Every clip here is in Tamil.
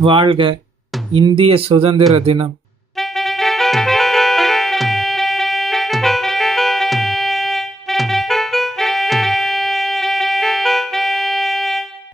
வாழ்க இந்திய சுதந்திர தினம்.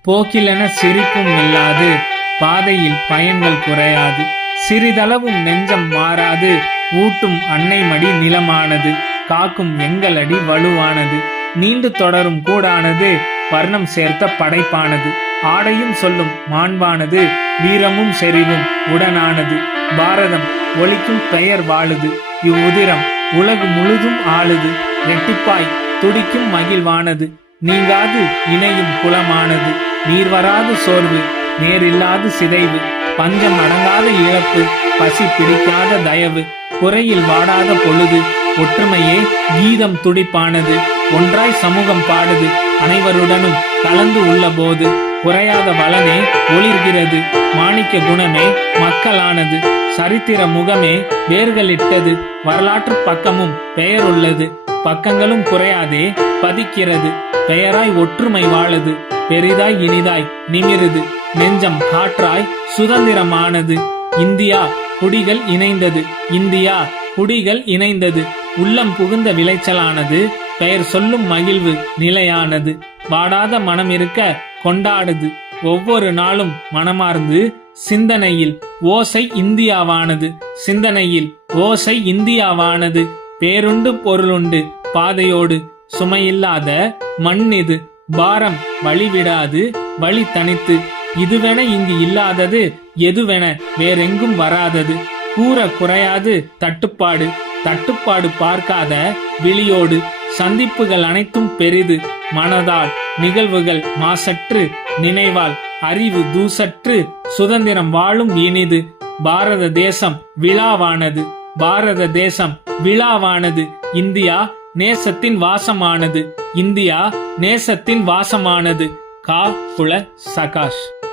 போக்கிலென சிரிப்பும் இல்லாது பாதையில் பயன்கள் குறையாது. சிறிதளவும் நெஞ்சம் மாறாது ஊட்டும் அன்னை மடி நிலமானது காக்கும் எங்களடி வலுவானது. நீண்டு தொடரும் கூடானது வர்ணம் சேர்த்த படைப்பானது. ஆடையும் சொல்லும் மாண்பானது வீரமும் செறிவும் உடனானது. பாரதம் ஒலிக்கும் பெயர் வாழுது இவ்வுதிரம் உலகு முழுதும் ஆளுது. வெட்டிப்பாய் துடிக்கும் மகிழ்வானது நீங்காது இணையும் குலமானது நீர் வராது சோர்வு நேரில்லாது சிதைவு. பஞ்சம் அடங்காத இழப்பு பசி பிடிக்காத தயவு. குறையில் வாடாத பொழுது ஒற்றுமையே கீதம் துடிப்பானது. ஒன்றாய் சமூகம் பாடுது அனைவருடனும் கலந்து உள்ள போது குறையாத வளனே ஒளிர்கிறது. மாணிக்க குணமே மக்களானது. சரித்திர முகமே வேர்களிட்டது. வரலாற்று பக்கமும் பெயர் உள்ளது பக்கங்களும் குறையாதே பதிக்கிறது. பெயராய் ஒற்றுமை வாழது. பெரிதாய் இனிதாய் நிமிருது. நெஞ்சம் காற்றாய் சுதந்திரமானது. இந்தியா குடிகள் இணைந்தது. இந்தியா குடிகள் இணைந்தது. உள்ளம் புகுந்த விளைச்சலானது. பெயர் சொல்லும் மகிழ்வு நிலையானது. வாடாத மனம் இருக்க கொண்டாடுது. ஒவ்வொரு நாளும் மனமார்ந்து சிந்தனையில் ஓசை இந்தியாவானது. சிந்தனையில் ஓசை இந்தியாவானது. பேருண்டு பொருளுண்டு பாதையோடு சுமையில்லாத மண் இது பாரம் வழிவிடாது வழி தனித்து இதுவென இங்கு இல்லாதது எதுவென வேறெங்கும் வராதது. கூற குறையாது தட்டுப்பாடு. தட்டுப்பாடு பார்க்காத விழியோடு சந்திப்புகள் அனைத்தும் பெரிது. மனதால் நிகழ்வுகள் மாசற்று நினைவால் அறிவு தூசற்று சுதந்திரம் வாழும் இனிது. பாரத தேசம் விழாவானது. பாரத தேசம் விழாவானது. இந்தியா நேசத்தின் வாசமானது. இந்தியா நேசத்தின் வாசமானது. கா. குல சகாஷ்.